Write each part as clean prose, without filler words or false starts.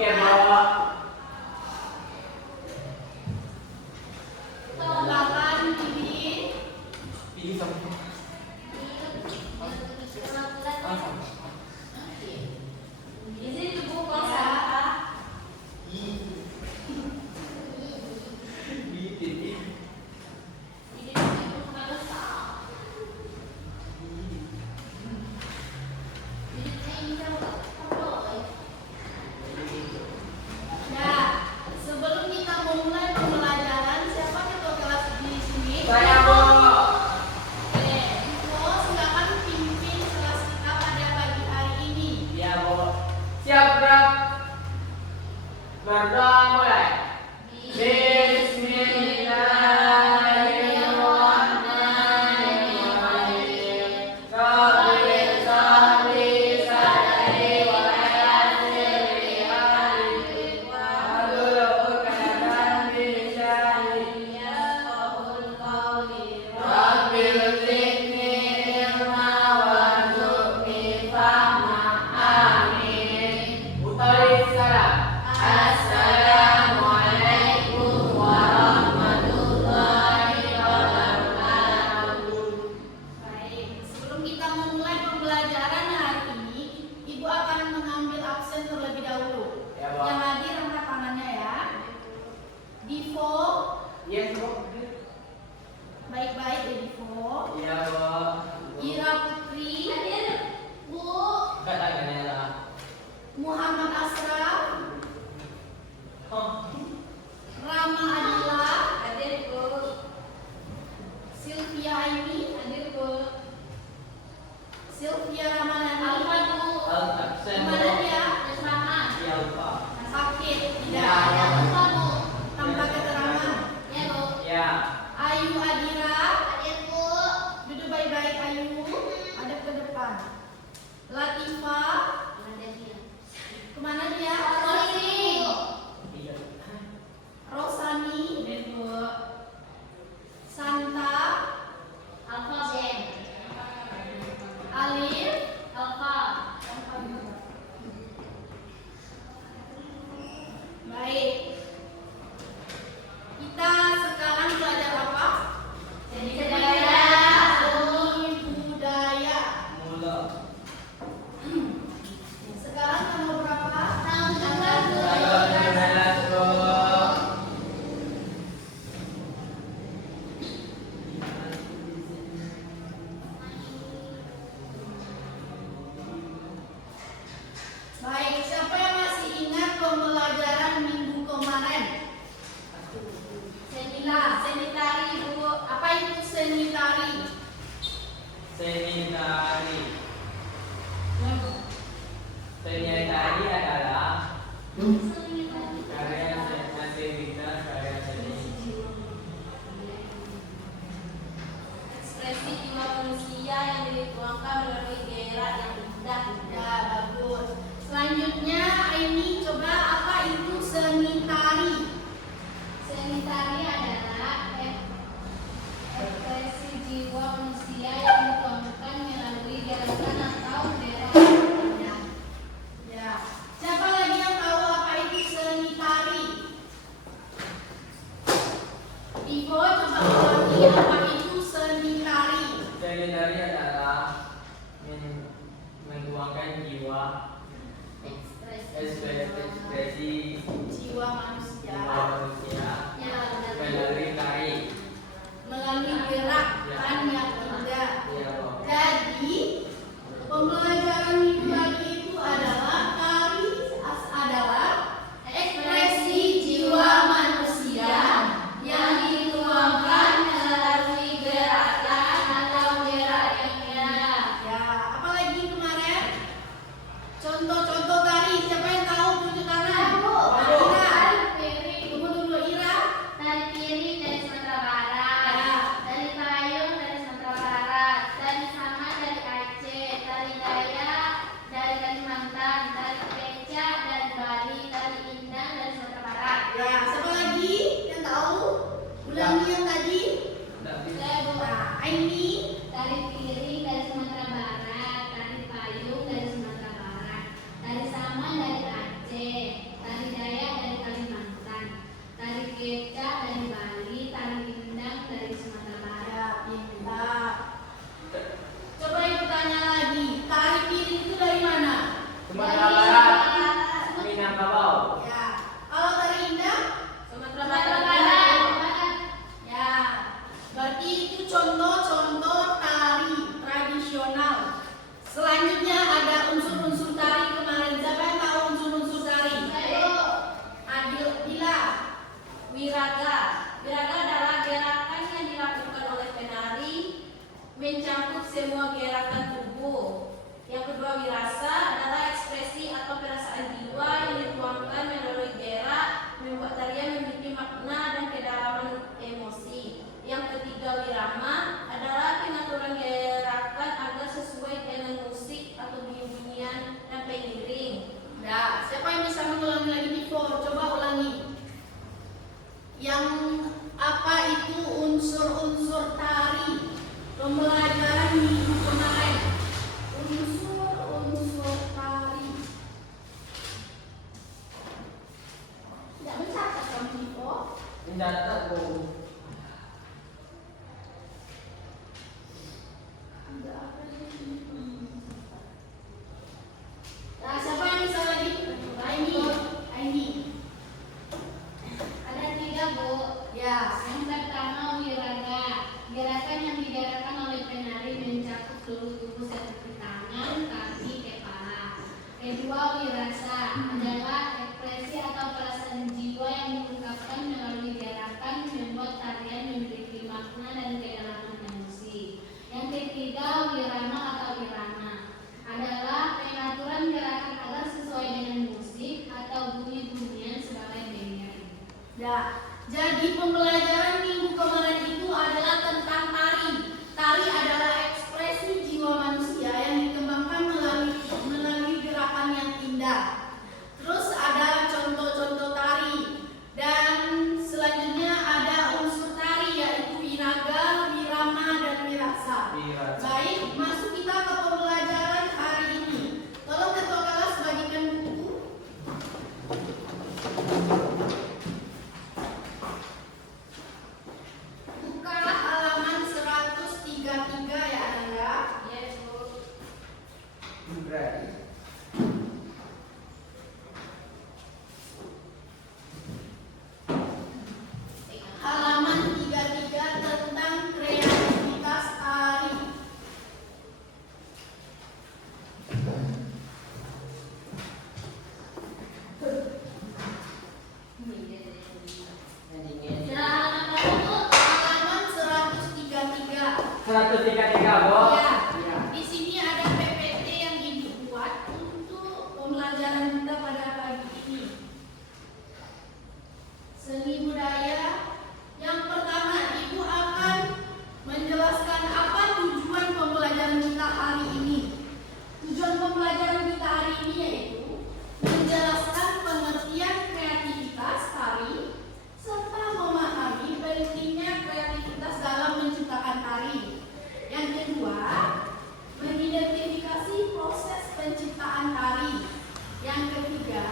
Oke, bawa. Tambahkan bibit. Pilih sama. Ini tubuh kosa. Saya, Bu. Silakan pimpin kelas kita pada pagi hari ini. Iya, Bu. Siap, gerak. Berdoa mulai. Bismillahirrahmanirrahim. Rabbil sholli sadari wa yassirli amri wahlul 'uqdatam min lisani yafqahul qawli. Rabbil zidni ilma warzuqni fahma. Amin. Utawi salam. Assalamualaikum warahmatullahi wabarakatuh. Baik, sebelum kita memulai pembelajaran hari ini, Ibu akan mengambil absen terlebih dahulu. Ya, Bu. Yang hadir angkat tangannya ya. Divo, Yes, Bu. baik-baik ya Divo. Iya, Bu. Ira Putri, hadir. Bu. Katakannya lah. Muhammad Asraf, Oh. Rama Adila, Hadir, Bu. Sylvia Aini, Hadir, Bu. Sylvia Ramadhani. Alfa, Bu. Absen, Bu. Kemana dia? Yasmana. Iya, Pak. Sakit, tidak Ya. ada. Alfa, Bu. Tanpa keterangan. Ya, Bu. Ya. Ayu Adira, Hadir, Bu. duduk baik-baik Ayu, hadap ke depan. Latifa, Hadir, dia. kemana dia? Polisi. Iya. Rosani, Hadir, Bu. Santa, Alfa, Zen. Alif, Alfa. baik. Kita sekarang belajar apa? Seni Budaya. budaya. Budaya. Mula. Sekarang tanggal berapa? Tanggal Tanggal 17, Bu. Baik, siapa yang masih ingat pembelajaran minggu kemarin? Seni tari, Bu. Apa itu seni tari? Seni tari. Seni tari adalah karya aktivitas karya seni. Ekspresi jiwa manusia yang dituangkan melalui gerak yang indah. Ya, bagus. Selanjutnya, ini coba apa itu seni tari? Seni tari adalah ekspresi jiwa manusia yang dituangkan melalui gerakan atau gerak yang indah. Ya. Siapa lagi yang tahu apa itu seni tari? Ivo, coba ulangi apa itu seni tari? Seni tari adalah menuangkan jiwa ekspresi Jiwa manusia jiwa manusia Ya, benar. melalui tari. melalui gerakan yang indah. Iya, Bu. Jadi, pembelajaran minggu lagi itu adalah tari adalah ekspresi jiwa manusia yang dituangkan Melalui gerakan atau gerak yang indah. ya. Apalagi kemarin contoh-contoh tari, siapa yang tahu tunjuk tangan? Ira, Tari piring. tunggu dulu Ira. Tari piring dari Sumatera Barat. Ya. Tari payung dari Sumatera Barat. Tari sama dari Aceh. Tari daya mencatat bu. Nah, siapa yang bisa lagi? Aini. Ada 3, Bu. Ya. Yang pertama wiraga. Gerakan yang digerakkan oleh penari mencakup seluruh tubuh seperti tangan, kaki, kepala. Kedua, wirasa adalah ekspresi atau perasaan jiwa yang diungkapkan melalui gerakan membuat tarian memiliki makna dan kedalaman emosi. Yang ketiga, wirama atau irama adalah pengaturan gerakan agar sesuai dengan musik atau bunyi-bunyian sebagai bagian. Ya. Jadi pembelajaran minggu kemarin itu adalah tentang tari. Tari adalah ekspresi jiwa manusia yang dikembangkan melalui gerakan yang indah. Terus ada contoh-contoh tari. Dan selanjutnya ada unsur tari yaitu wiraga, wirama, dan wirasa. Baik, masuk kita ke pembelajaran hari ini. Tolong ketua kelas bagikan buku. Buka halaman 133 ya Anda. Yes, Bu. Berarti Halaman 33 tentang kreativitas tari. Halaman 133. 133 bu. Ya, di sini ada PPT yang Ibu buat untuk pembelajaran kita pada pagi ini. Seni budaya. Yang pertama, Ibu akan menjelaskan apa tujuan pembelajaran kita hari ini. Tujuan pembelajaran kita hari ini yaitu menjelaskan pengertian kreativitas tari serta memahami pentingnya kreativitas dalam menciptakan tari. Yang kedua, mengidentifikasi proses penciptaan tari. Yang ketiga,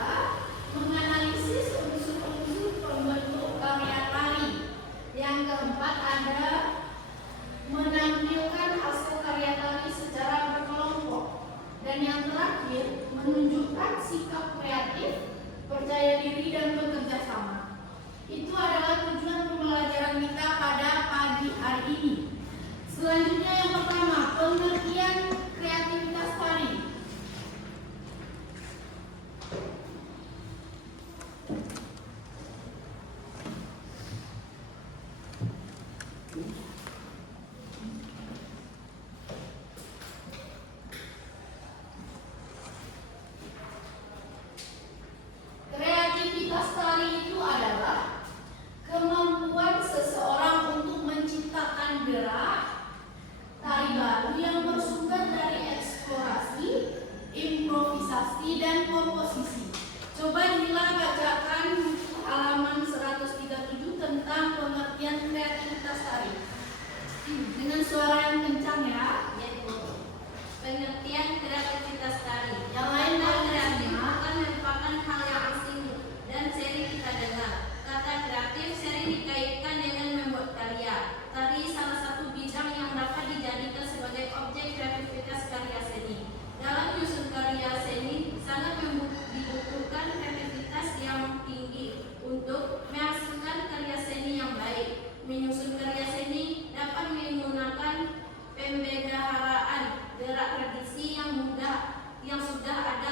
menganalisis unsur-unsur pembentuk karya tari. Yang keempat ada menampilkan hasil karya tari secara berkelompok. Dan yang terakhir, menunjukkan sikap kreatif, percaya diri, dan bekerja sama. Itu adalah tujuan pembelajaran kita pada pagi hari ini. Selanjutnya yang pertama, pengertian kreativitas tari. Kreativitas tari itu adalah kemampuan seseorang untuk menciptakan gerak tari baru yang bersumber dari eksplorasi, improvisasi, dan komposisi. Coba Dila bacakan buku halaman 137 tentang pengertian kreativitas tari. Dengan suara yang kencang ya. Yes, Bu. Pengertian kreativitas tari. Yang lain Kata kreatif kreatif. bukan merupakan hal yang asing dan sering kita dengar. Kata kreatif sering dikaitkan dengan membuat karya. Tari salah satu bidang yang dapat dijadikan sebagai objek kreativitas karya seni. Dalam menyusun karya seni sangat dibutuhkan kreativitas yang tinggi untuk menghasilkan karya seni yang baik. Menyusun karya seni dapat menggunakan pembendaharaan gerak tradisi yang sudah ada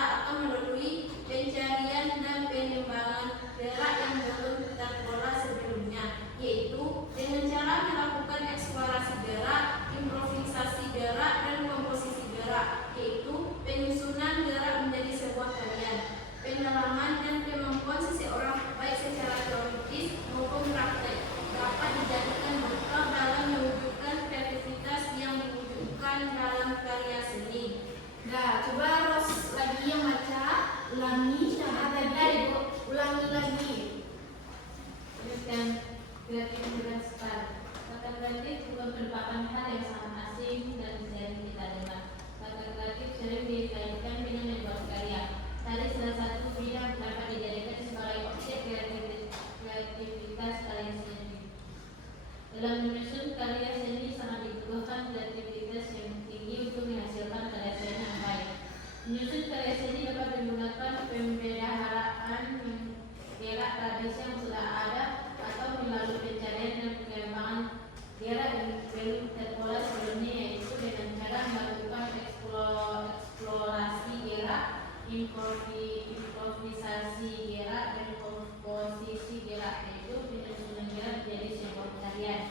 improvisasi gerak dan komposisi gerak, yaitu penyusunan gerak menjadi sebuah tarian.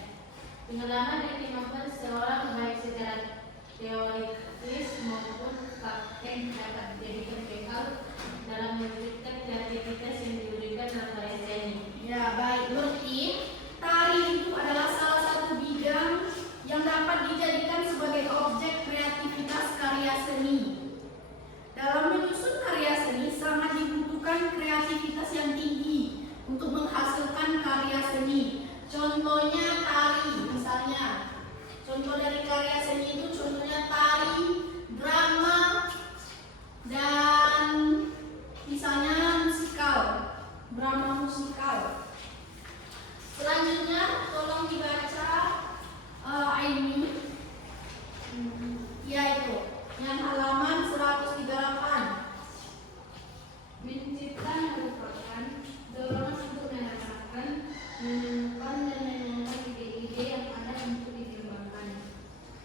Pengalaman dan kemampuan seseorang baik secara teoritis maupun praktek dapat dijadikan bekal dalam mewujudkan kreativitas yang diwujudkan dalam karya seni. Ya, baik Lutfi. Tari itu adalah salah satu bidang yang dapat dijadikan sebagai objek kreativitas karya seni. Dalam menyusun karya seni sangat dibutuhkan kreativitas yang tinggi untuk menghasilkan karya seni. Contohnya tari, misalnya. Contoh dari karya seni itu contohnya tari, drama, dan misalnya musikal, drama musikal. Selanjutnya tolong dibaca ini, yaitu yang halaman 138. Mencipta merupakan dorongan untuk merasakan, menemukan dan menemukan ide-ide yang ada untuk dikembangkan.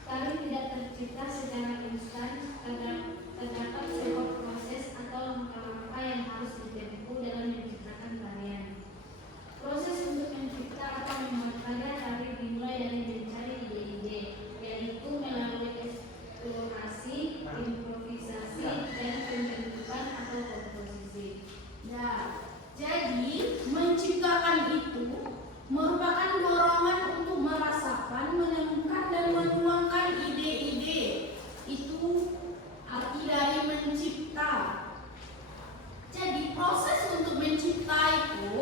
Tari tidak tercipta secara instan, terdapat sebuah proses atau langkah-langkah yang harus ditempuh dalam menciptakan tarian. Proses untuk mencipta atau membuat karya tari dimulai dari mencari ide-ide, yaitu melalui eksplorasi, improvisasi, dan pembentukan atau komposisi. Nah, jadi menciptakan itu merupakan dorongan untuk merasakan, menemukan, dan menuangkan ide-ide. Itu arti dari mencipta. Jadi proses untuk mencipta itu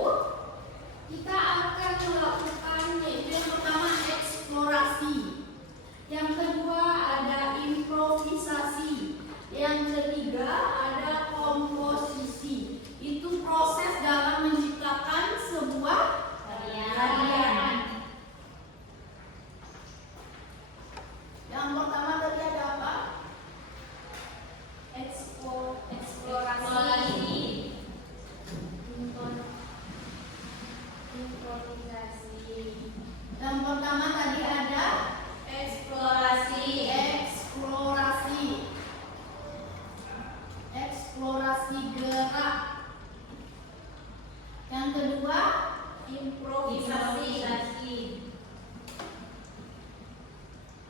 kita akan melakukan, yaitu yang pertama eksplorasi, yang kedua ada improvisasi, yang ketiga ada komposisi. Itu proses dalam menciptakan sebuah tarian. Yang pertama tadi ada apa? Eksplorasi. Improvisasi. Yang pertama tadi ada eksplorasi. Eksplorasi gerak. Yang kedua improvisasi.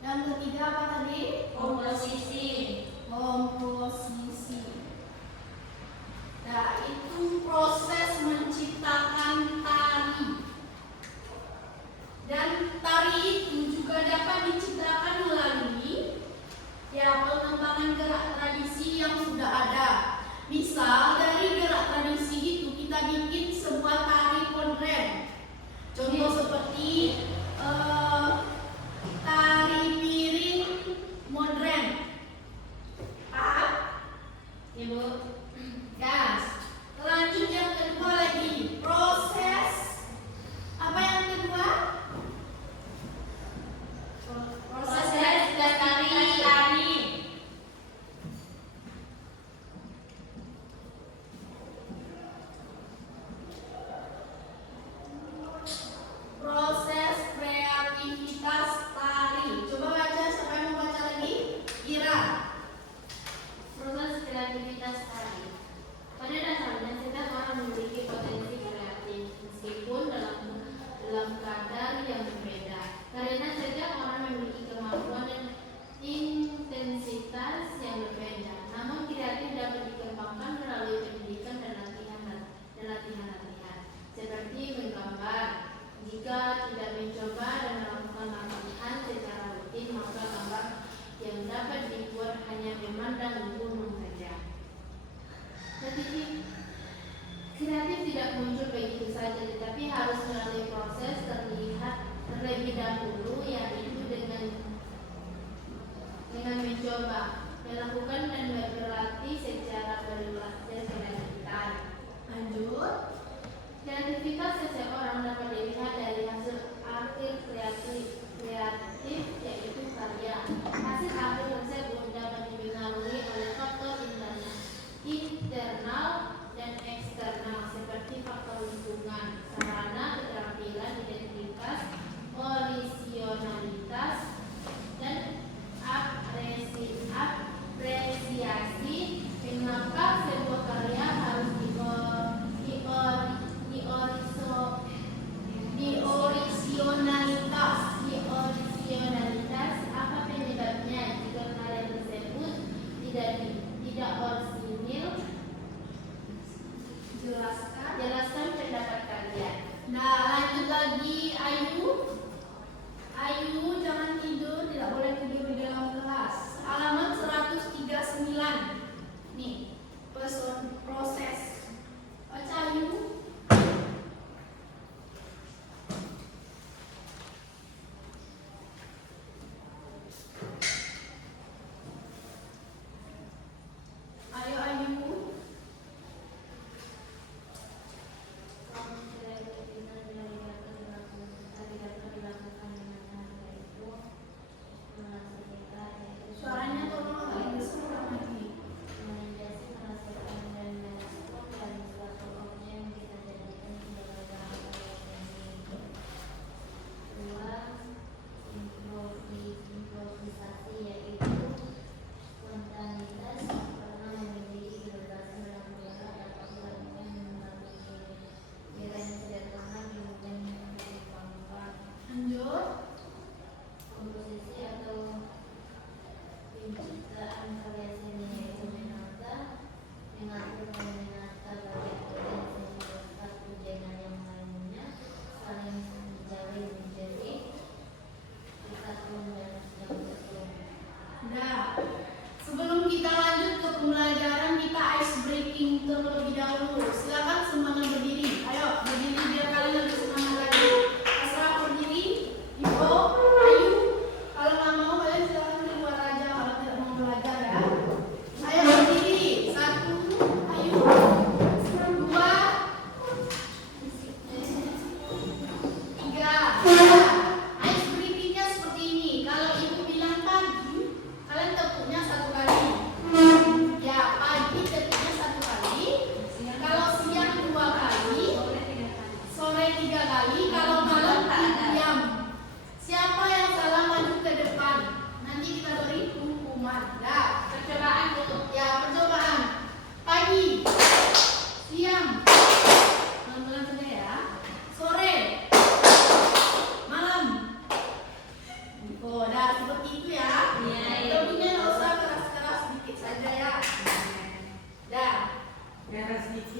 Yang ketiga apa tadi? Komposisi. Nah, itu proses menciptakan tari. Dan tari itu juga dapat diciptakan melalui pengembangan gerak tradisi yang sudah ada. Misal dari gerak tradisi itu kita bikin sebuah tari modern. Contoh seperti tari piring modern. Paham? Ya, Bu. Gas. Lanjut yang kedua lagi, proses apa yang kedua? Proses tari. Proses kreativitas tari. Coba baca, siapa yang mau baca lagi? Ira. Proses kreativitas tari. Pada dasarnya setiap orang memiliki potensi kreatif, meskipun dalam kadar yang berbeda. Karena setiap orang memiliki kemampuan dan intensitas yang berbeda. Namun kreatif dapat dikembangkan melalui pendidikan dan latihan. Seperti menggambar. Jika tidak mencoba dan melakukan latihan secara rutin, maka gambar yang dapat dibuat hanya memandang gunung saja. Kreatif tidak muncul begitu saja, tetapi harus melalui proses terlebih dahulu, yaitu dengan mencoba, melakukan dan berlatih secara berulang. Lanjut. Kreativitas seseorang dapat dilihat dari hasil akhir kreatif, yaitu karya. Hasil akhir tersebut dapat dipengaruhi oleh faktor internal dan eksternal seperti faktor lingkungan, sarana, keterampilan, identitas, originalitas, dan apresiasi. Mengapa sebuah karya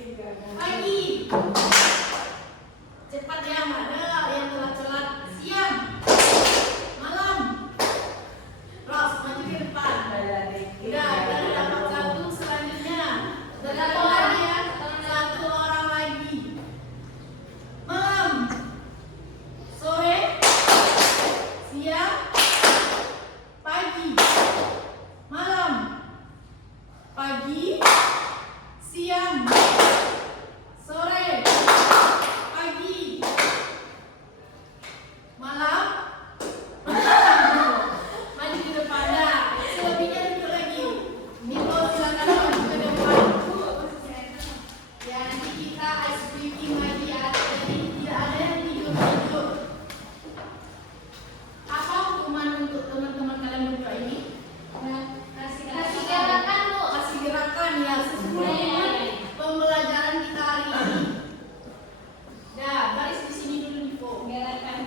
Pagi. Cepat ya, ada yang telat-telat. Siang. Malam. Ros, maju ke depan. Udah dapat satu. Selanjutnya satu lagi ya, satu orang lagi. Malam, sore, siang, pagi. Malam, pagi, siang, sore, pagi, malam. Maju ke depan. Nah, selebihnya duduk lagi. Niko silakan maju ke depan. Ya, nanti kita ice breaking lagi ya. Jadi tidak ada yang tidur-tidur. Apa hukuman untuk teman-teman kalian berdua ini? Kasih gerakan Bu. Kasih gerakan ya sesuai dengan pembelajaran kita hari ini. Nah, baris di sini dulu Niko. Gerakan.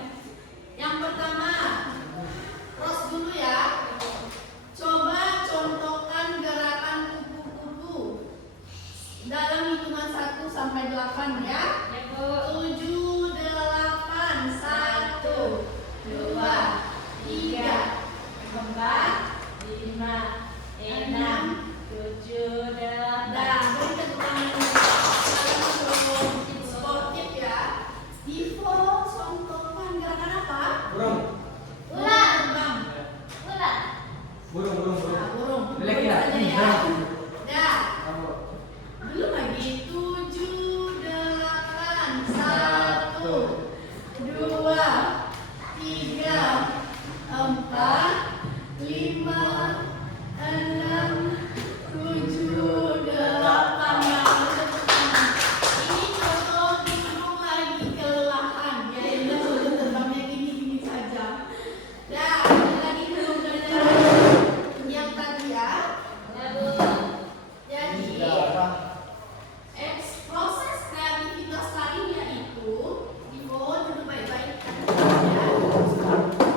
Yang pertama, Ros dulu ya. Coba contohkan gerakan kupu-kupu dalam hitungan 1 sampai 8 ya. Ya Bu. 7, 8, 1, 2, 3, 4, 5, 6. 7, 8. Nah, beri tepuk tangan dulu. Kalian sportif ya. Divo, contohkan gerakan apa? Burung. Ular. Terbang. Ular. Burung. Nah, burung. Jelek ya? Saja ya. Dah. Kamu. Belum lagi. 7, 8, 1, 2, 3, 4, 5, 6, 7, 8. Ini contoh di burung lagi kelelahan. Ya, ini sudah terbangnya gini-gini saja. Dah, lagi belum belajar yang tadi ya. Ya Bu. Jadi proses kreativitas tadi yaitu di bawah dulu baik-baik. Ya.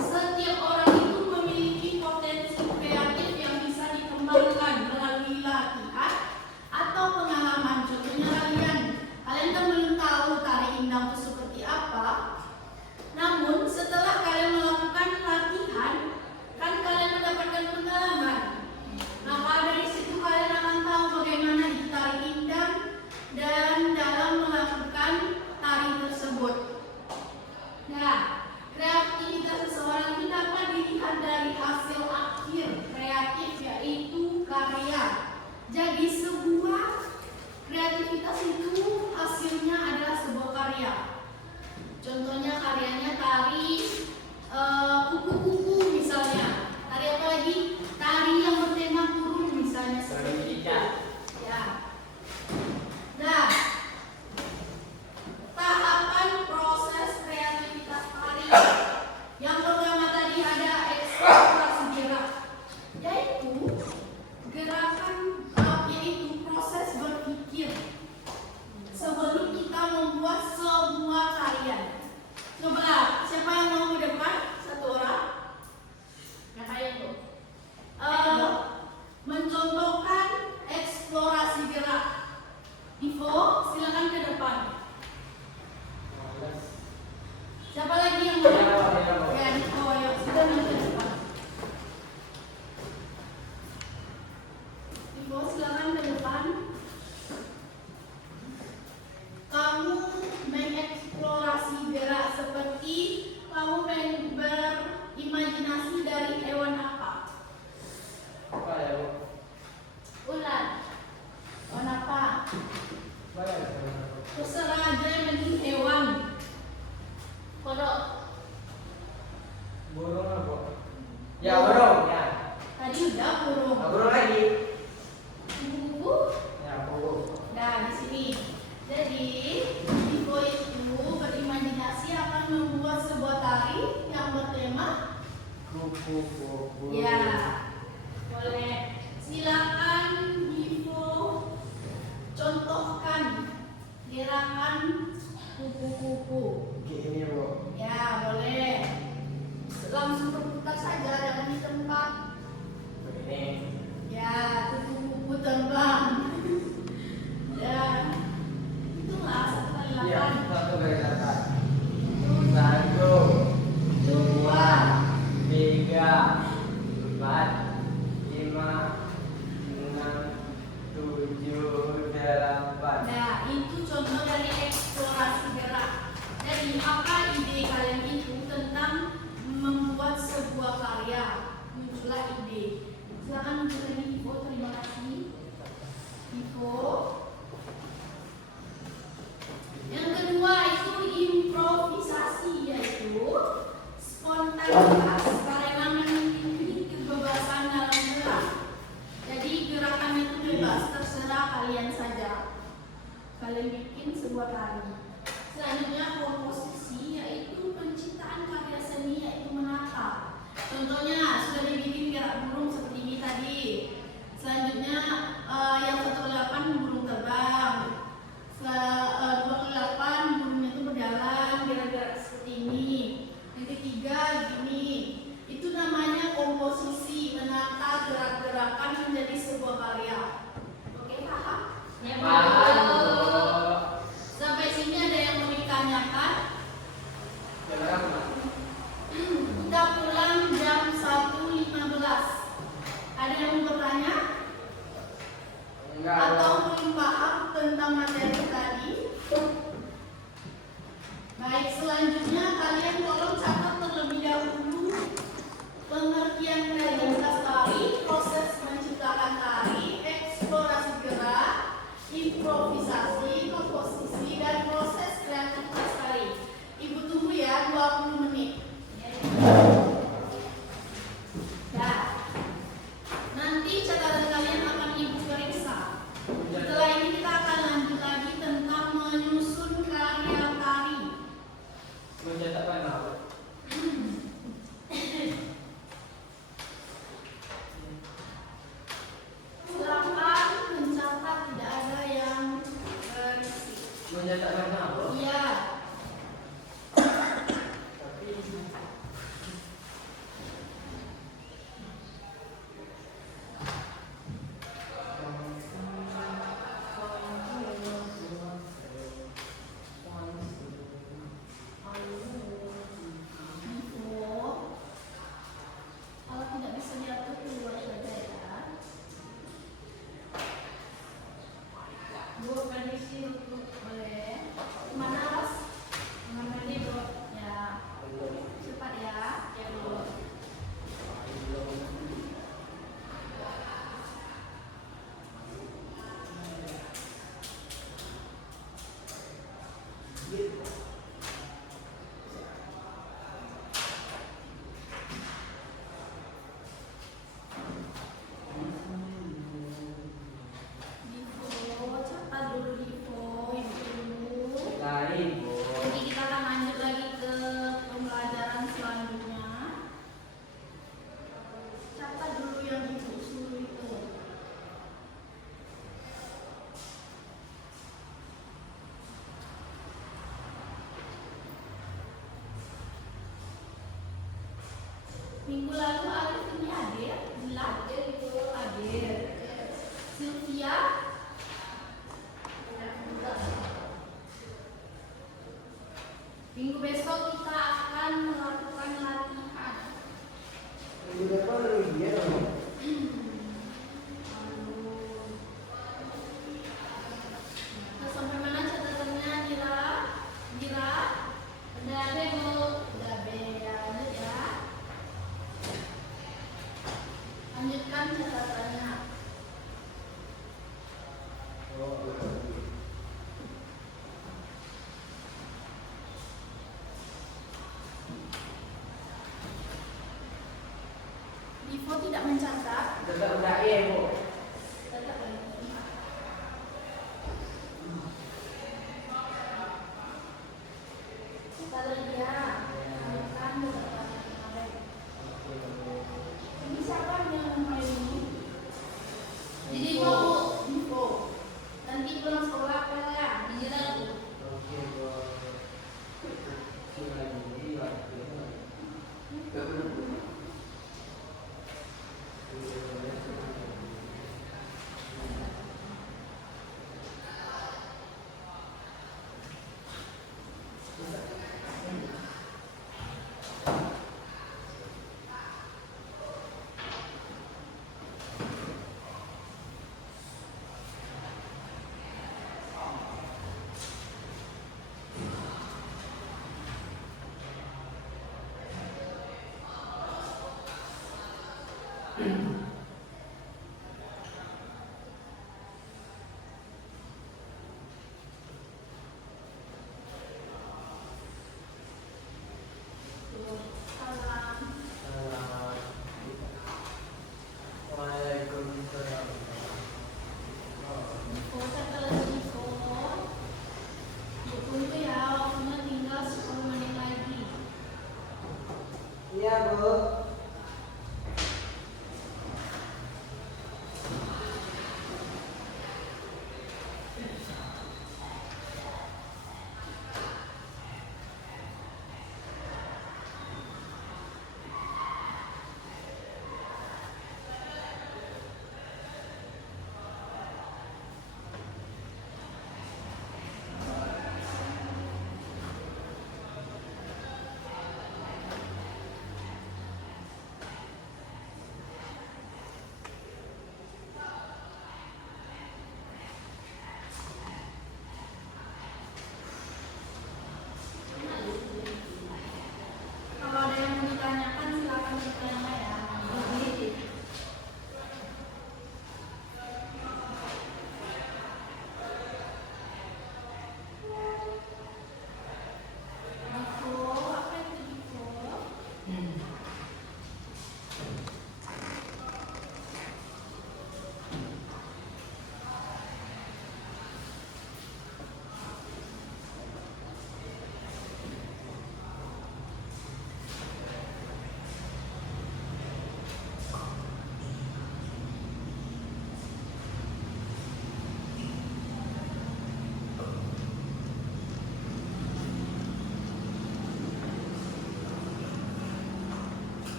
Setiap orang itu memiliki potensi kreatif yang bisa dikembangkan melalui latihan atau pengalaman. Contohnya kalian kan belum tahu tari indang itu seperti apa. Namun setelah kalian melakukan latihan, kan kalian mendapatkan pengalaman. Maka dari situ kalian akan tahu bagaimana itu tari indang dan dalam melakukan tari tersebut. Nah, kreativitas seseorang itu dapat dilihat dari hasil akhir kreatif yaitu karya. Jadi sebuah kreativitas itu hasilnya adalah sebuah karya. Contohnya karyanya tari kupu-kupu misalnya. Tari apa lagi? Tari yang bertema burung misalnya seperti itu. Ya. Nah, tahapan proses kreativitas tari. Yang pertama tadi ada eksplorasi gerak, yaitu gerakan yaitu proses berpikir sebelum kita membuat sebuah karya. Coba siapa yang mau ke depan? Satu orang. Ngapain tuh? Mencontohkan eksplorasi gerak. Ivo, silakan ke depan. Siapa lagi yang mau? Ya, Ivo, ayo silakan ke depan. Ivo, silakan ke depan. Kamu mengeksplorasi gerak seperti kamu berimajinasi dari hewan apa? Apa ya, Bu? Ular. Hewan apa? Bayar. Terserah aja yang penting hewan. Kodok. Burung apa? Ya, burung. Ya. Tadi udah burung. Burung lagi. Kupu-kupu. Ya, burung. Nah, di sini. Jadi, Ivo itu berimajinasi akan membuat sebuah tari yang bertema. Kupu-kupu. Ya, boleh. Silakan Ivo contohkan gerakan kupu-kupu. Gini, Bu. Ya, boleh. Langsung berputar saja, jangan di tempat. Begini. Ya, kupu-kupu terbang. Ya, apa ide kalian itu tentang membuat sebuah karya? Muncullah ide. Silakan muncul lagi Ivo, terima kasih. Ivo. Yang kedua itu improvisasi, yaitu spontanitas karena memiliki kebebasan dalam gerak. Jadi gerakan itu bebas, terserah kalian saja. Kalian bikin sebuah karya. Selanjutnya komposisi, yaitu penciptaan karya seni, yaitu menata. Contohnya sudah dibikin gerak burung seperti ini tadi. Selanjutnya yang 1/8 burung terbang. 2/8 burungnya itu berjalan gerak-gerak seperti ini. Yang ketiga gini. Itu namanya komposisi, menata gerak-gerakan menjadi sebuah karya. Oke, paham? Ya, Paham, Bu. Sampai sini ada yang mau ditanyakan? Berapa? Kita pulang jam 1.15. Ada yang mau bertanya? Enggak. Atau belum paham tentang materi tadi? Baik, selanjutnya kalian tolong catat terlebih dahulu pengertian kreativitas tari, proses menciptakan tari, eksplorasi gerak, improvisasi, komposisi, dan proses kreativitas tari. Ibu tunggu ya 20 menit. Nah, nanti catatan kalian akan ibu periksa. Setelah ini kita akan lanjut lagi tentang menyusun karya tari. Mencetak mana? Silakan mencatat, tidak ada yang berisik. Mencetak mana? Iya. Tapi Kalau tidak bisa diatur keluar saja ya. Bu, kondisi untuk boleh. Mana Ros? Mana ini Bu? Ya. Cepat ya. Ya Bu. Divo, cepat dulu Divo, ibu. lain, Bu. Nanti kita akan lanjut lagi ke pembelajaran selanjutnya. Catat dulu yang ibu suruh itu. Minggu lalu Arif ini hadir, hadir itu hadir. Sylvia, minggu besok kita akan melakukan latihan. Minggu depan lebih dia dong. Sampai mana catatannya Dira? Dira? Udah B Bu? Udah B ya, lanjut ya. Lanjutkan catatannya. Divo tidak mencatat. Tetap udah ya, Bu. Tetap mencatat. Catat lagi ya. Lanjutkan catatannya kemarin. Ini siapa yang mulai ini? Jadi Divo. Nanti pulang sekolah apa ya? Digital Bu. Oke, Bu. Sudah ini lagi. Enggak benar.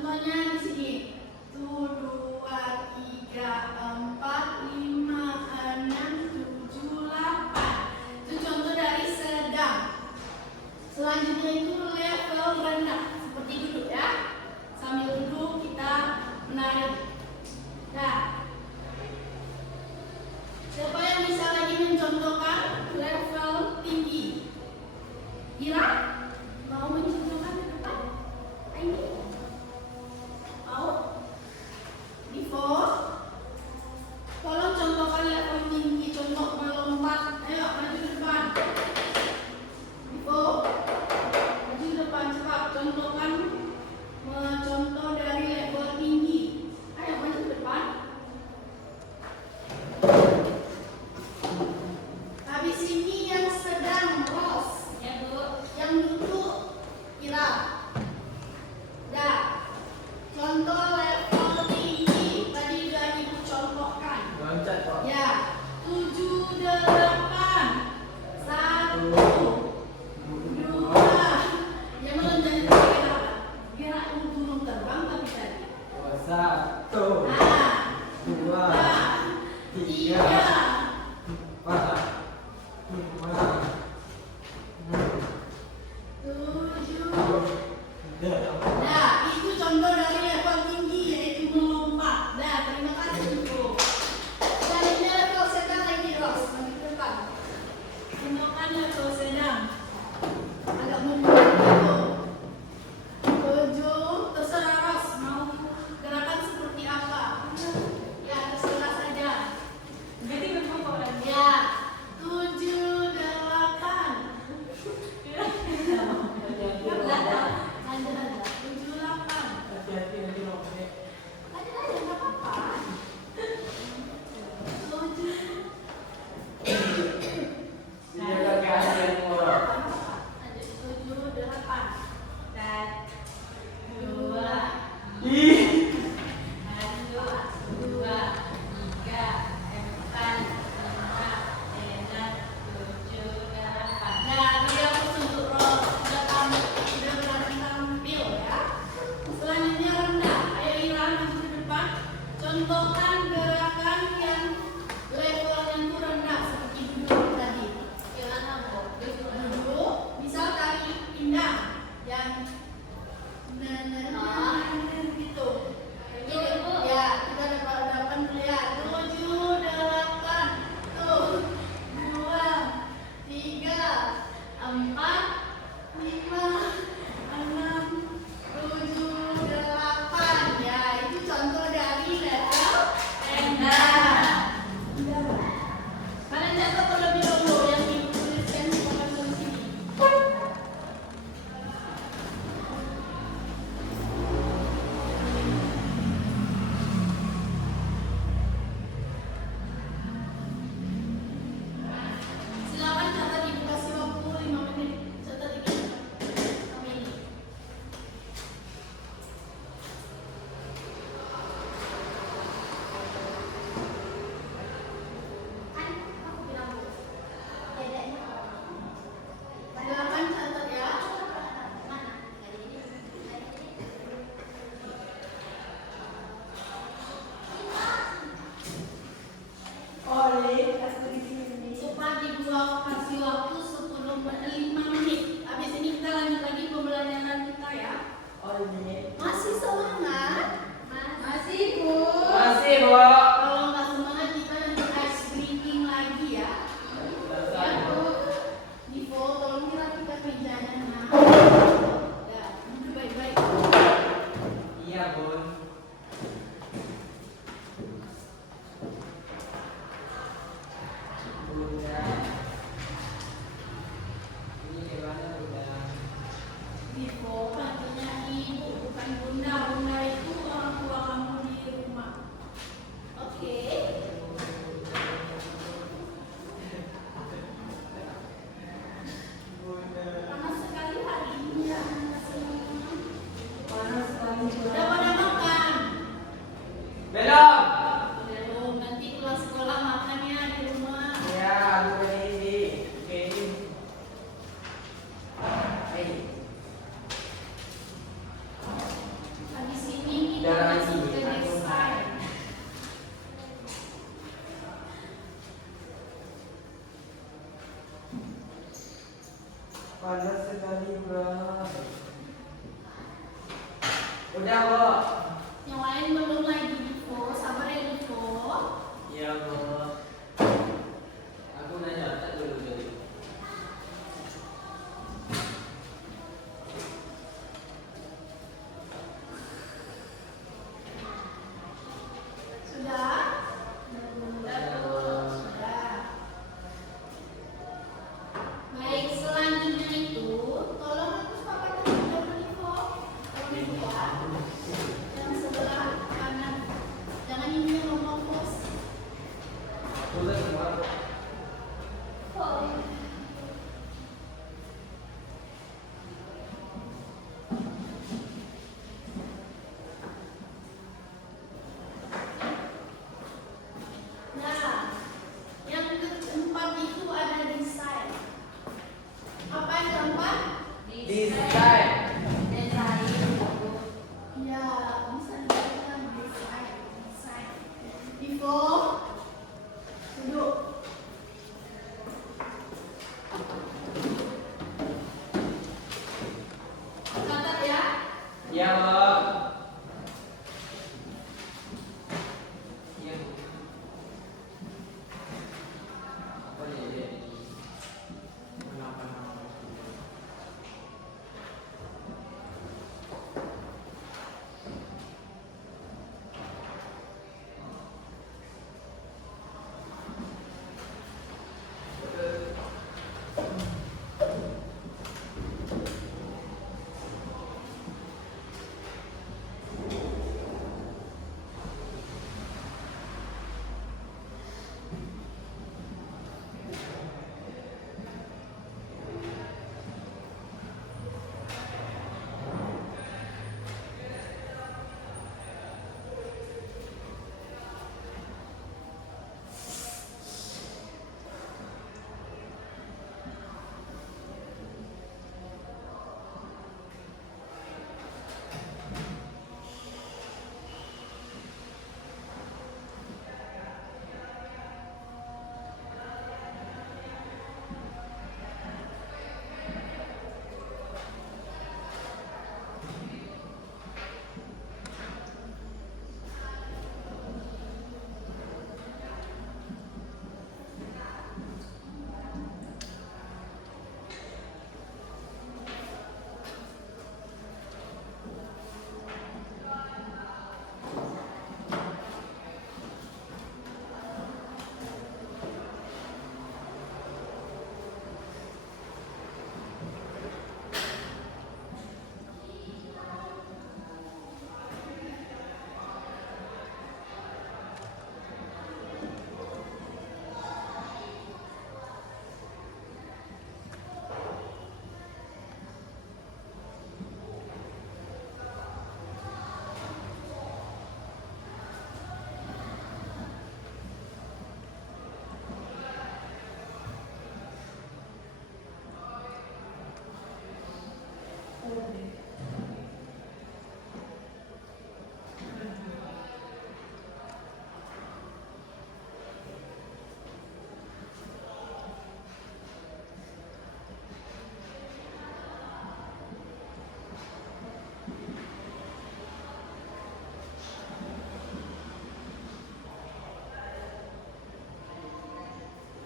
Contohnya di sini. 1, 2, 3, 4, 5, 6, 7, 8. Itu contoh dari sedang. Selanjutnya itu level rendah. Seperti duduk ya. Sambil duduk kita menarik. Nah, siapa yang bisa lagi mencontohkan level tinggi? Ira? Mau mencontohkan ke depan? Ini? Mau? Divo? Tolong contohkan level tinggi, contoh melompat. Ayo, maju ke depan. Divo? Maju ke depan, cepat. Contohkan contoh dari level tinggi. Ayo, maju ke depan. Habis ini yang sedang Ros, Ya Bu. yang duduk Ira. Dah. Contoh level tinggi tadi udah Ibu contohkan. Loncat kok. Ya. 7, 8. 1, 2. Yang meloncat itu kira apa? Kira burung terbang tapi tadi. 1, Nah. 2, 3. 4, 5, 7. 6. Nah, itu contoh dari level tinggi yaitu melompat. Nah, terima kasih Ibu. Selanjutnya level sedang lagi Ros, maju ke depan. Contohkan level sedang. Agak mundur dulu. 7, terserah Ros mau gerakan seperti apa. Ya, terserah saja. Berarti berapa lagi? Ya, 7, 8. Ada 7, 8. Hati-hati nanti robek. Ada nggak apa-apa. 7. Jaga keahlianmu. Ada 7, 8. Dan 2. Ih. 1, 2, 3, 4, 5, 6, 7, 8. Nah, dia fokus untuk Ros. Sudah berani tampil ya. Selanjutnya rendah. Ayo Ira maju ke depan. Contohkan gerakan yang levelnya itu rendah seperti duduk tadi. Gimana Bu? Duduk, misal tari pindang yang gitu. Gitu, Bu. Ya, kita dapat melihat 7, 8. Tuh. 2, 3, 4, 5, 6, 7, 8. Ya, itu contoh dari level rendah. Mana contoh terlebih dahulu yang Ibu tuliskan di papan tulis ini. Silakan catat Ibu kasih waktu 5 menit. Catat ini. Sampai ini. Kan aku bilang Bu. Bedanya apa? Silakan catat ya. Mana? Dari ini. Cepat Ibu kasih waktu 5 menit. Habis ini kita lanjut lagi pembelajaran kita ya. Masih semangat? Masih Bu. Masih, Bu. Kalau nggak semangat kita lanjut ice breaking lagi ya. Ya Bu. Divo, tolong dirapikan mejanya. Nah. Ya, duduk baik-baik. Iya, Bun. Bunda. Ini gimana, Bunda? Divo, panggilnya Ibu, bukan Bunda. Bunda itu orang tua kamu di rumah. Oke. Bunda. Panas sekali hari ini ya. Panas sekali, Bunda. Udah pada makan? Yang lain belum lagi Divo, sabar ya Divo. Iya, Bu. Aku udah nyatet dulu jadi. Sudah? Sudah. Baik, selanjutnya itu tolong hapus papan atas dulu Divo. Tolong Ibu ya. Yang sebelah kanan. Jangan ini yang ngomong bos. Tulis semua. Nah, yang keempat itu ada desain. Apa yang keempat? Desain. Ya, bisa dikatakan desain. Desain. Divo, duduk. Catat ya. Iya, Bu. Iya, Bu. Apa ya dia? Kenapa nama?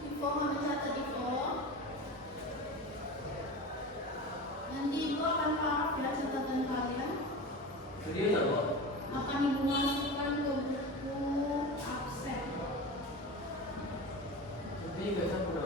Divo mau mencatat Divo. Nanti Ibu akan paraf ya catatan kalian. Serius, Bu? Akan Ibu masukkan ke buku absen. Ini nggak campur.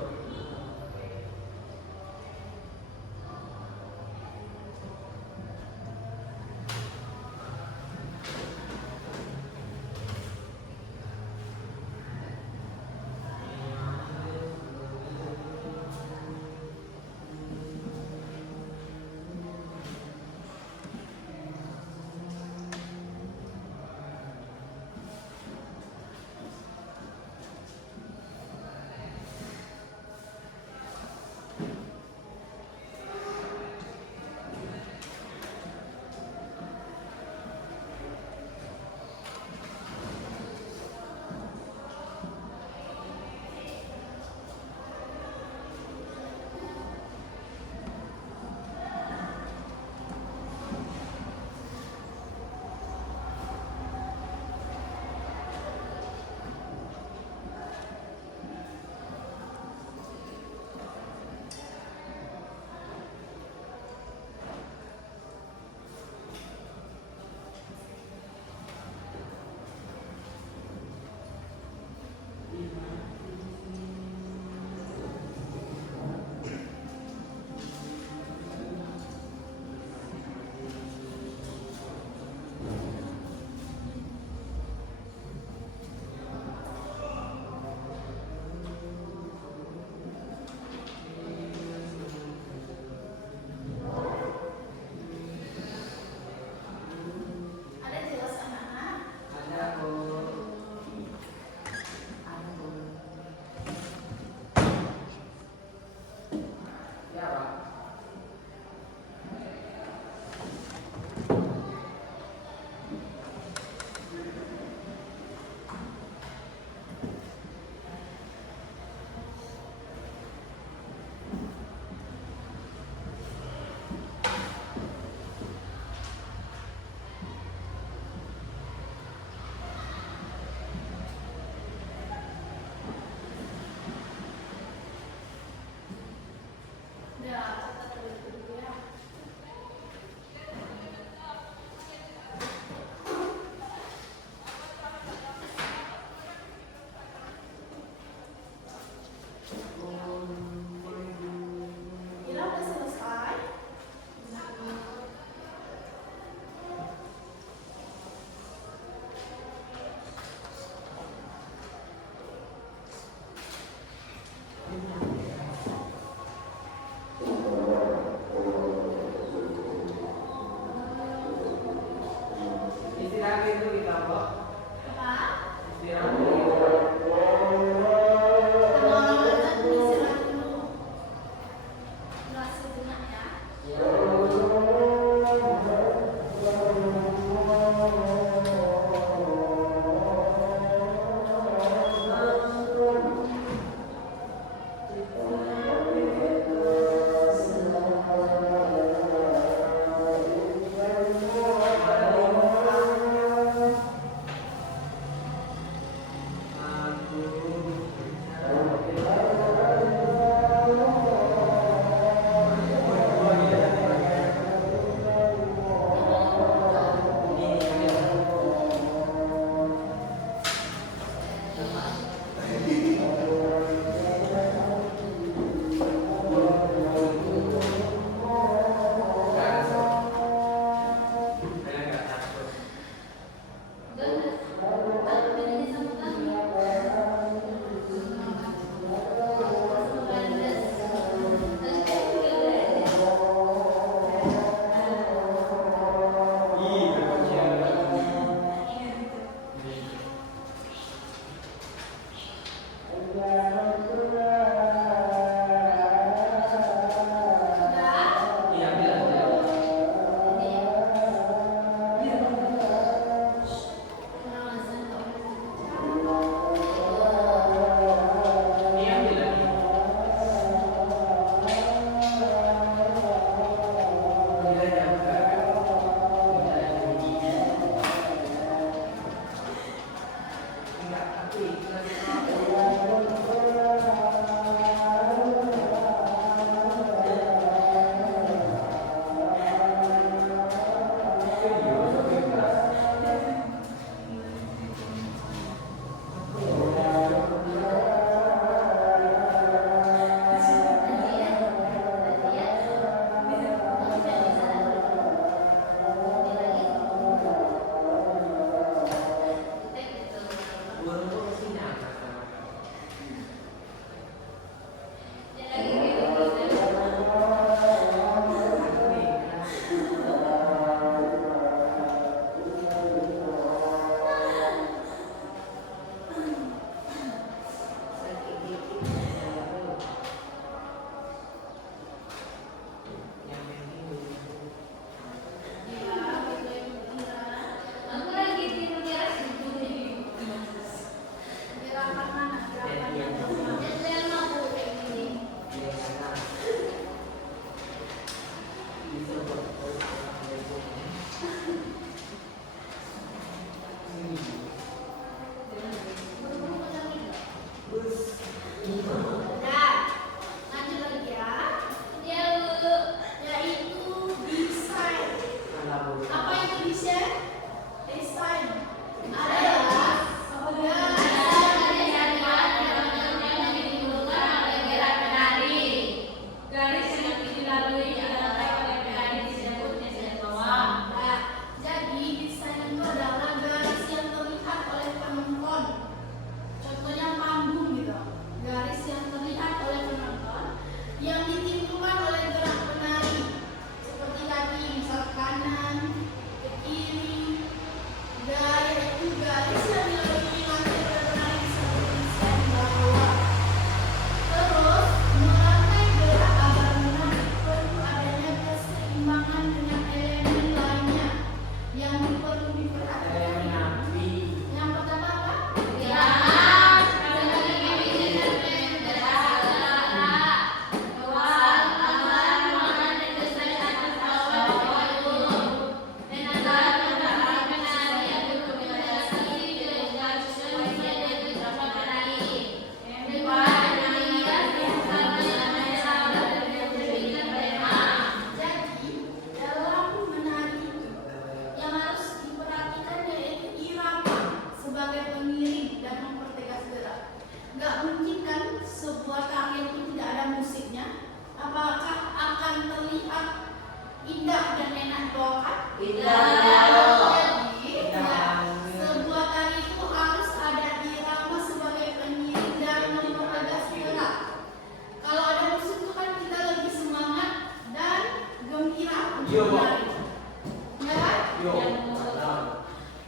gitu kita apa? Apa? Istirahat dulu. Kalau orang azan istirahat dulu. Nggak sejenak ya.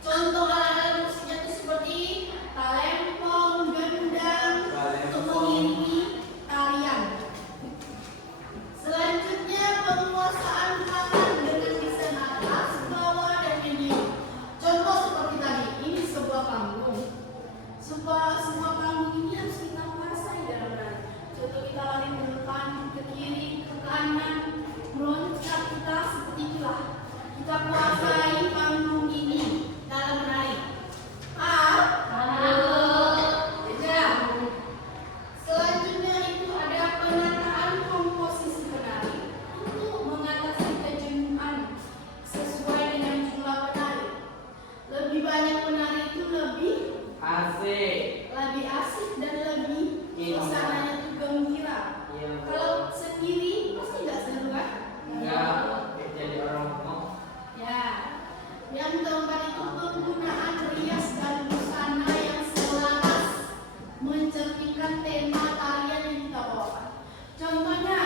Contoh Lebih banyak menari itu lebih Asik. asik dan lebih suasananya tuh gembira. Iya. Kalau sendiri pasti nggak seru kan? Enggak jadi orang ngomong. Ya. Yang keempat itu penggunaan rias dan busana yang selaras mencerminkan tema tarian yang kita bawakan. Contohnya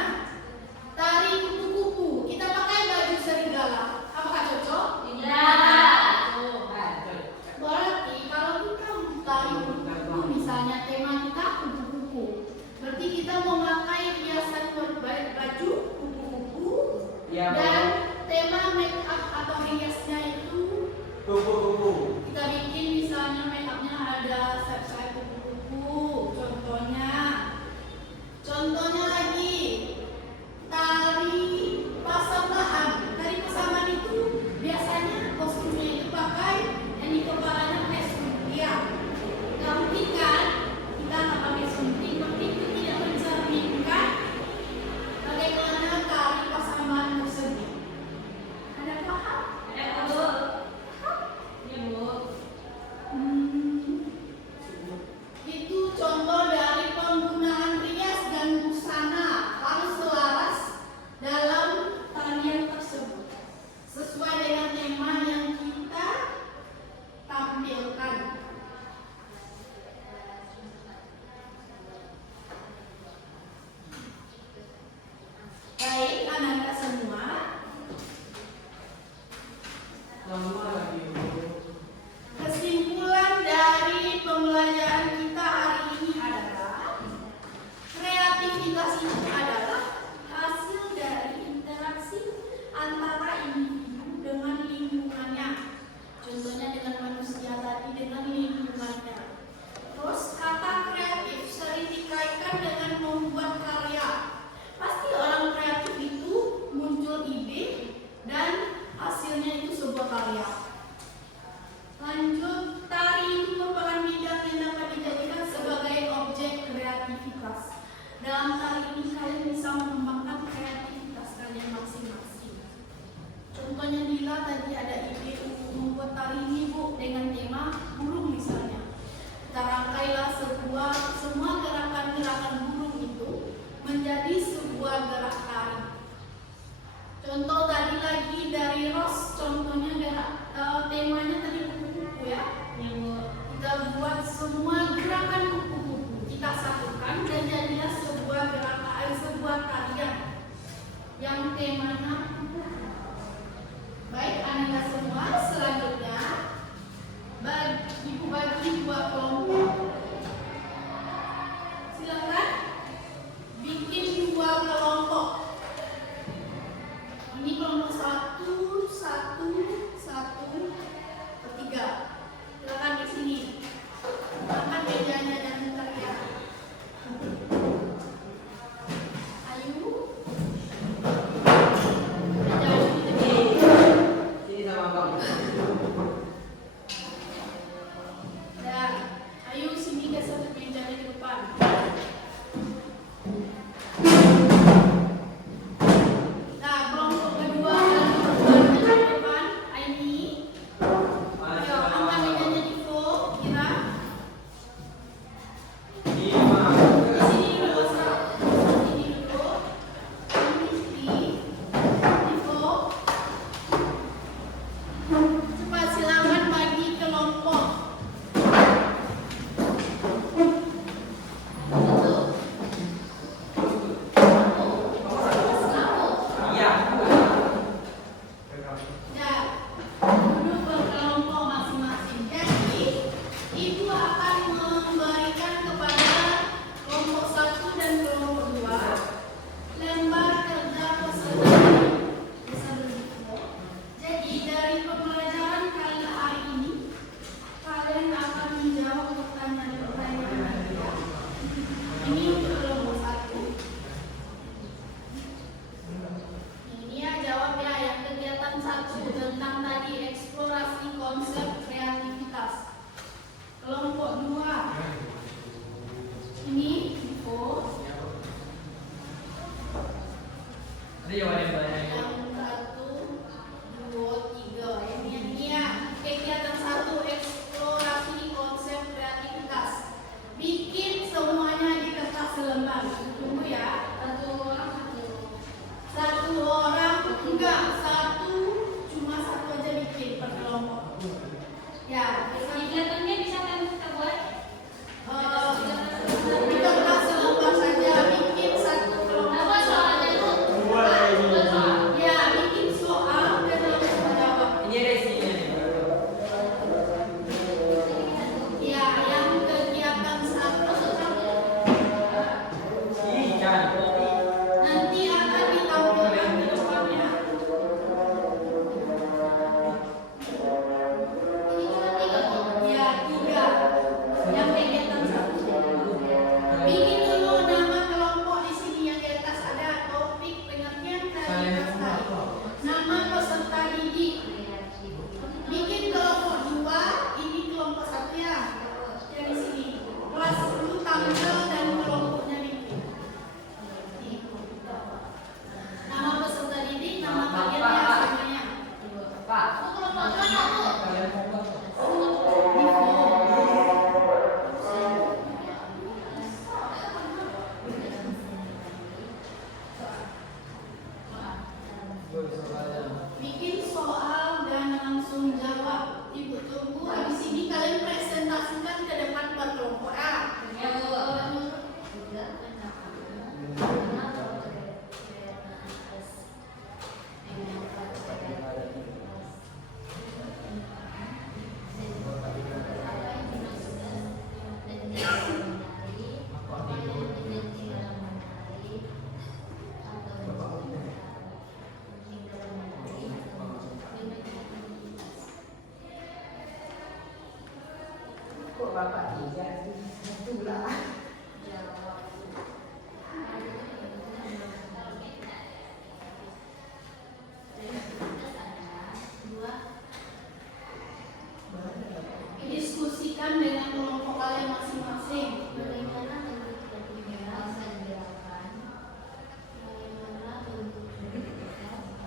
tari kupu-kupu, kita pakai baju serigala. Apakah cocok? Berarti kalau kita tari kupu-kupu, misalnya tema kita kupu-kupu, berarti kita memakai hiasan baju kupu-kupu Iya, dan tema make up atau hiasnya itu kupu-kupu. kita bikin misalnya make upnya ada sayap-sayap kupu-kupu. Contohnya lagi tari pasambahan. Tari pasambahan itu biasanya kostumnya itu pakai yang di kepalanya pakai suntiang. Nggak mungkin kan kita nggak pakai sunting, tapi itu tidak mencerminkan bagaimana tari pasambahan tersebut. Ada paham? Itu contoh dari penggunaan rias dan busana harus selaras dalam tarian tersebut sesuai dengan tema yang kita tampilkan. Baik, anak-anak semua, Nama lagi. kesimpulan dari pembelajaran kita hari ini adalah kreativitas itu adalah hasil dari interaksi antara individu dengan lingkungannya. Contohnya dengan manusia tadi dengan lingkungannya. Terus kata kreatif sering dikaitkan dengan membuat karya. Pasti orang kreatif itu muncul ide dan hasilnya itu sebuah karya. Lanjut, tari itu merupakan bidang yang dapat dijadikan sebagai objek kreativitas. Dalam tari ini kalian bisa mengembangkan kreativitas kalian masing-masing. Contohnya Dila tadi ada ide untuk membuat tari ini Bu dengan tema burung misalnya. Kita rangkailah semua gerakan-gerakan burung itu menjadi sebuah gerak tari. Contoh tadi lagi dari Ros, contohnya temanya tadi kupu-kupu ya. Kita buat semua gerakan kupu-kupu, kita satukan dan jadilah sebuah gerakan, sebuah tarian yang temanya kupu-kupu. Baik anak-anak semua, selanjutnya Ibu bagi dua kelompok. Silakan bikin dua kelompok. Ini kelompok satu Bapak tiga sih? Satu lah. Diskusikan dengan kelompok kalian masing-masing. Bagaimana bentuk terlibat gerakan? Bagaimana bentuk terlibat gerakan?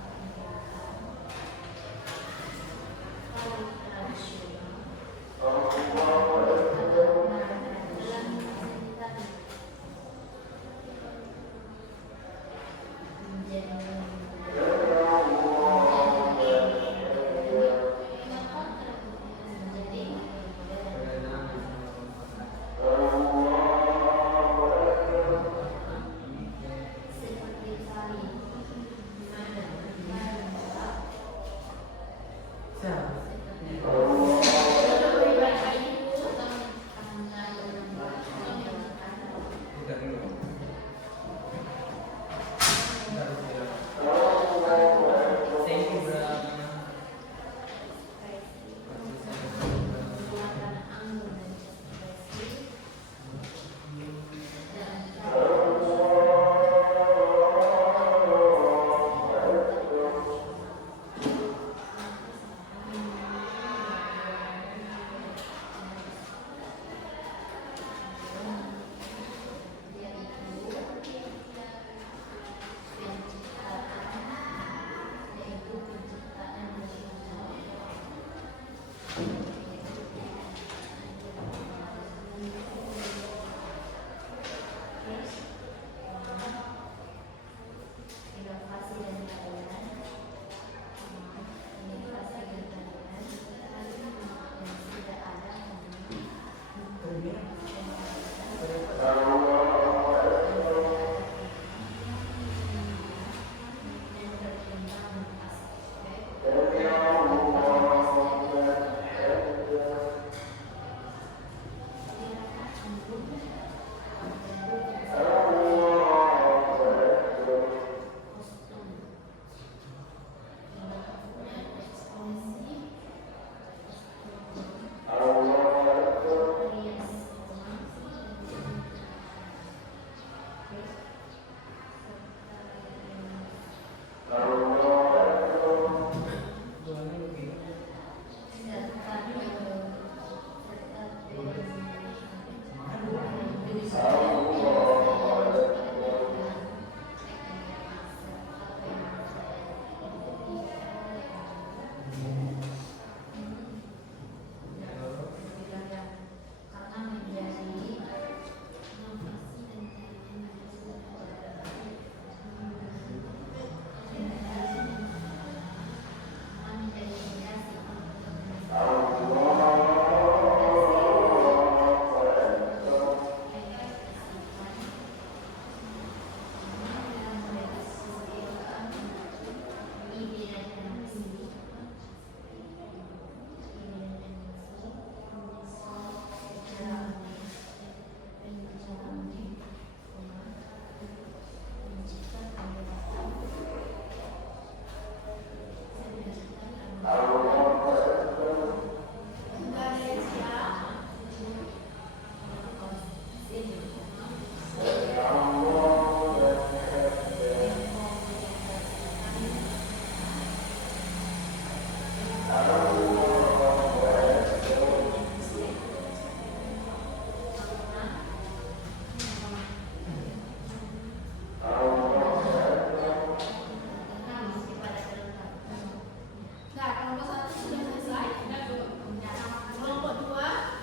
Kalau tradisional,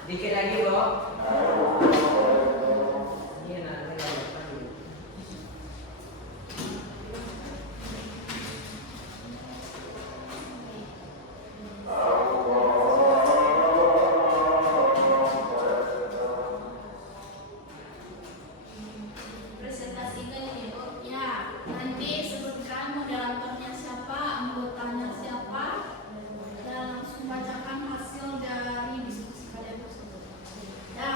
Dikit lagi, Bo. Ini nanti kalau depan dulu. Presentasikan ini, Bu. Ya, nanti sebutkan moderatornya siapa, anggotanya siapa, dan langsung bacakan hasil dari diskusi kalian tersebut. Ya,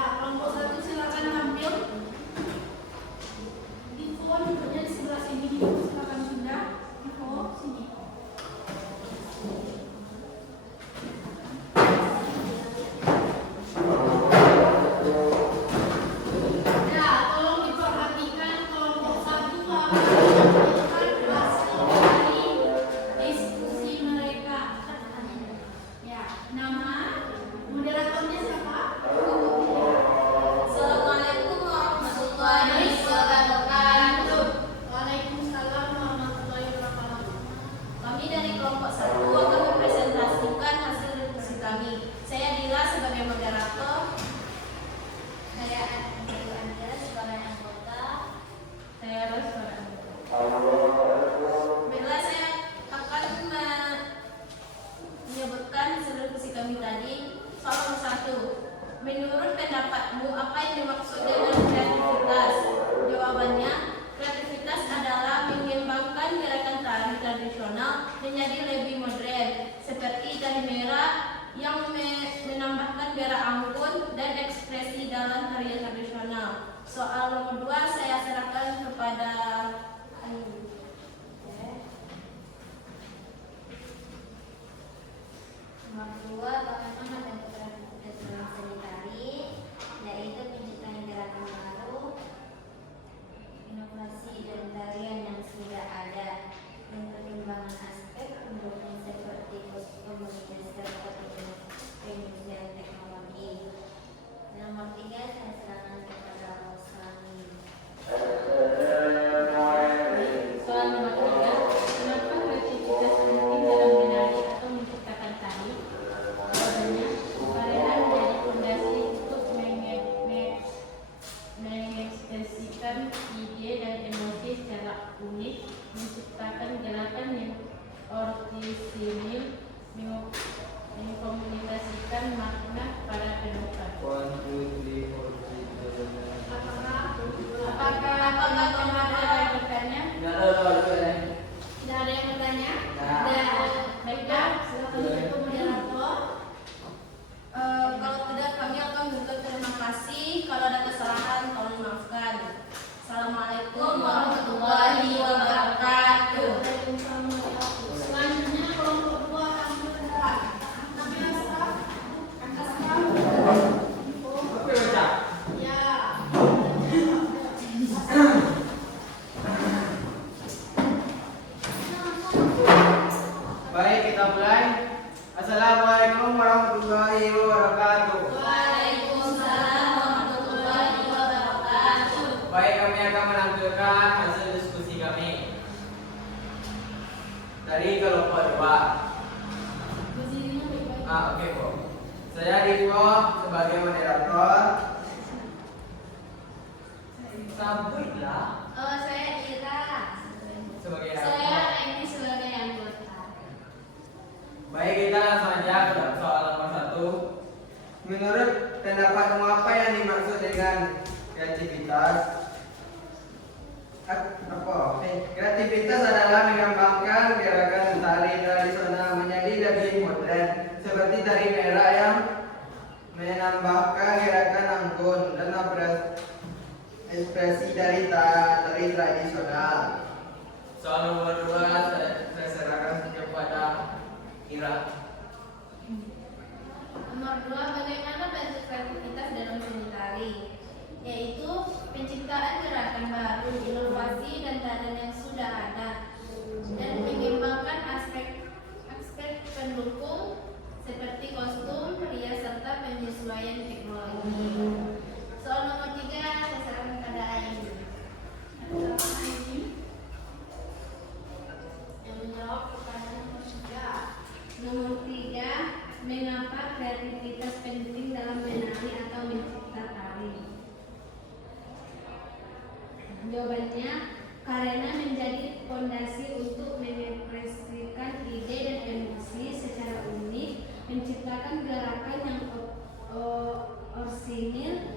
sebagai moderator. Saya Ibu Anda sebagai anggota. Saya Ros sebagai anggota. Baiklah, saya akan menyebutkan seluruh visi kami tadi. Soal nomor 1. Menurut pendapatmu, apa yang dimaksud dengan kreativitas? Jawabannya, kreativitas adalah mengembangkan gerakan tari tradisional menjadi lebih modern, seperti tari merah yang menambahkan gerak anggun dan ekspresi dalam tarian tradisional. Soal nomor 2 saya serahkan kepada Ayu. Nomor 2, bagaimana bentuk kreativitas dalam seni tari, yaitu penciptaan gerakan baru, inovasi dan tarian yang sudah ada, dan perkembangan aspek pendukung seperti kostum, serta perindustrian teknologi. Nomor 3 saya serahkan kepada Rosani. Soal nomor 3, kenapa kreativitas penting dalam menari atau menciptakan tari? Jawabannya, karena menjadi fondasi untuk mengekspresikan ide dan emosi secara unik, menciptakan gerakan yang orisinil, mengkomunikasikan makna pada penonton. 1, 2, 3, 4, 5. Apakah kamu ada yang bertanya? Nggak ada. Tidak ada yang bertanya? Nah. Baiklah, silakan untuk moderator. Kalau tidak, kami akan mengucapkan terima kasih. Kalau ada kesalahan, tolong dimaafkan. Assalamualaikum warahmatullahi wabarakatuh. Selanjutnya kelompok 2 akan bergerak. Tapi Asraf, Apa yang baca? ya. Baik, kita mulai. Assalamualaikum warahmatullahi wabarakatuh. Waalaikumsalam warahmatullahi wabarakatuh. Baik, kami akan menampilkan hasil diskusi kami dari kelompok 2. Oke, Bu. Saya Diko sebagai moderator. Sabutlah Saya Ira. sebagai Saya moderator. Eni sebagai anggota. Baik, kita langsung aja ke soal nomor 1. Menurut pendapatmu apa yang dimaksud dengan kreativitas? Kreativitas adalah mengembangkan gerakan tari tradisional menjadi lebih modern, seperti tari merah yang menambahkan gerakan anggun dan ekspresi dari tari tradisional. Soal nomor 2 saya serahkan kepada Ira. Nomor 2, bagaimana bentuk kreativitas dalam seni tari? Yaitu penciptaan gerakan baru, inovasi dan tarian yang sudah ada, dan mengembangkan aspek pendukung seperti kostum, rias serta penyesuaian teknologi. Soal nomor 3 saya serahkan kepada Aini. Yang menjawab pertanyaan nomor 3. Nomor 3, mengapa kreativitas penting dalam menari atau mencipta tari? Jawabannya, karena menjadi fondasi untuk mengekspresikan ide dan emosi secara unik, menciptakan gerakan yang orisinil,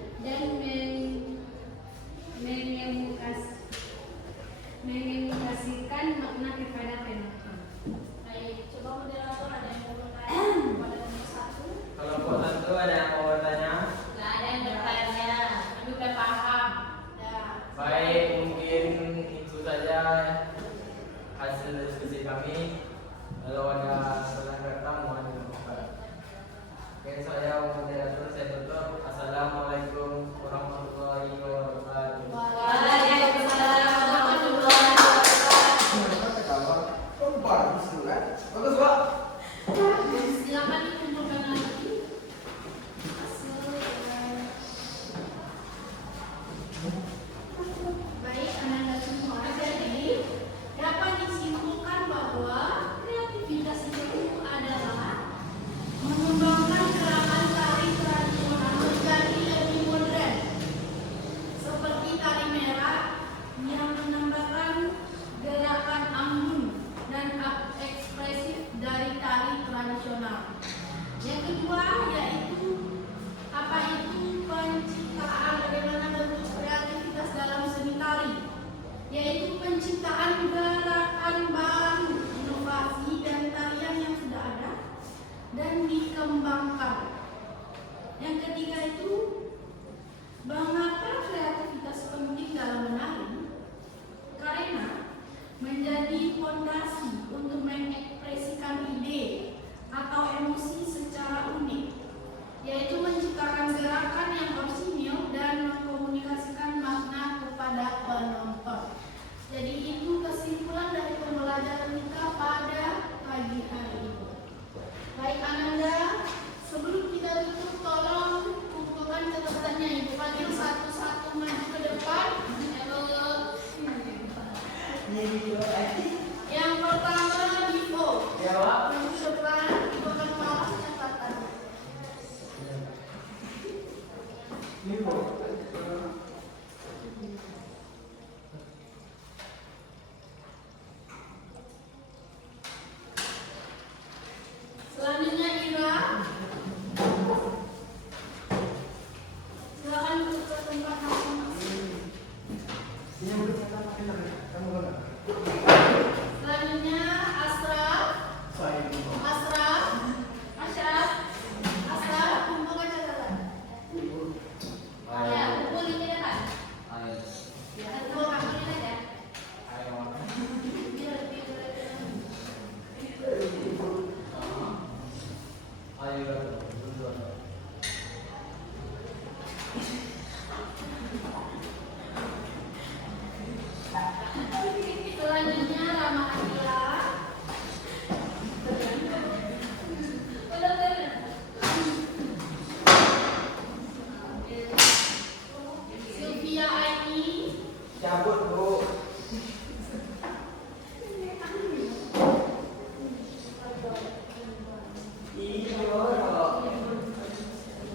ketiga itu, mengapa kreativitas penting dalam menari? Karena menjadi fondasi untuk mengekspresikan ide atau emosi secara unik, yaitu menciptakan gerakan yang orsinil dan mengkomunikasikan makna kepada penonton. Jadi itu kesimpulan dari pembelajaran kita pada pagi hari ini. Baik Ananda, sebelum kita tutup tolong kumpulkan catatannya, Ibu panggil satu-satu maju ke depan. Yang pertama Divo. Jawab. Maju ke depan, Ibu akan marah catatan. Ibu. Selanjutnya Ira. Silakan duduk ke tempat masing-masing. Selanjutnya Asraf. Asraf. Kumpulkan catatan. Ya, kumpul di depan. Ya, dua kali aja. Biar lebih Selanjutnya Rama Akila. Sylvia Aini. Cabut, Bu.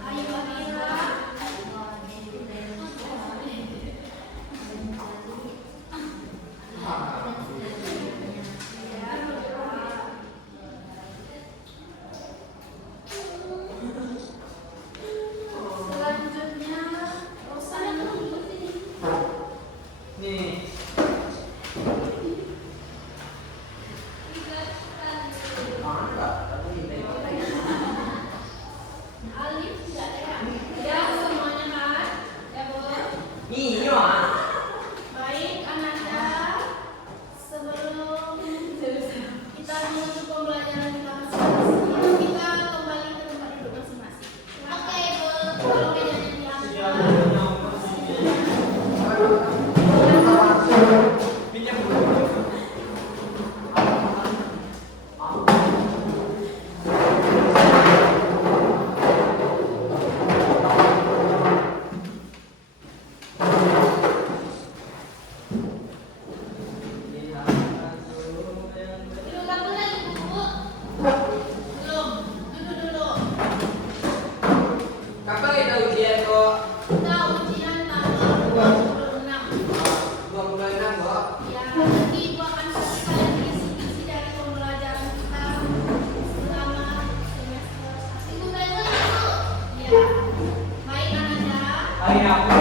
Ayu Amira. Selanjutnya Rosani. Nih. Mana? Tapi ini. Alif tidak ada ya? Ya semuanya kan? Ya Bu. Iya. Baik Ananda, sebelum kita menutup pembelajaran kita masing-masing, kita kembali ke tempat duduk masing-masing. Oke Bu, kalau mejanya diangkat. Pinjam dulu. Duduk kamu lagi Bu. Belum, duduk dulu. Kapan kita ujian kok? Kita ujian tanggal 26. 26 kok. Ya, nanti Ibu akan kasih kalian isi-isi dari pembelajaran kita selama semester. Ibu baik lagi Bu. Ya. Baik Ananda. Hari aku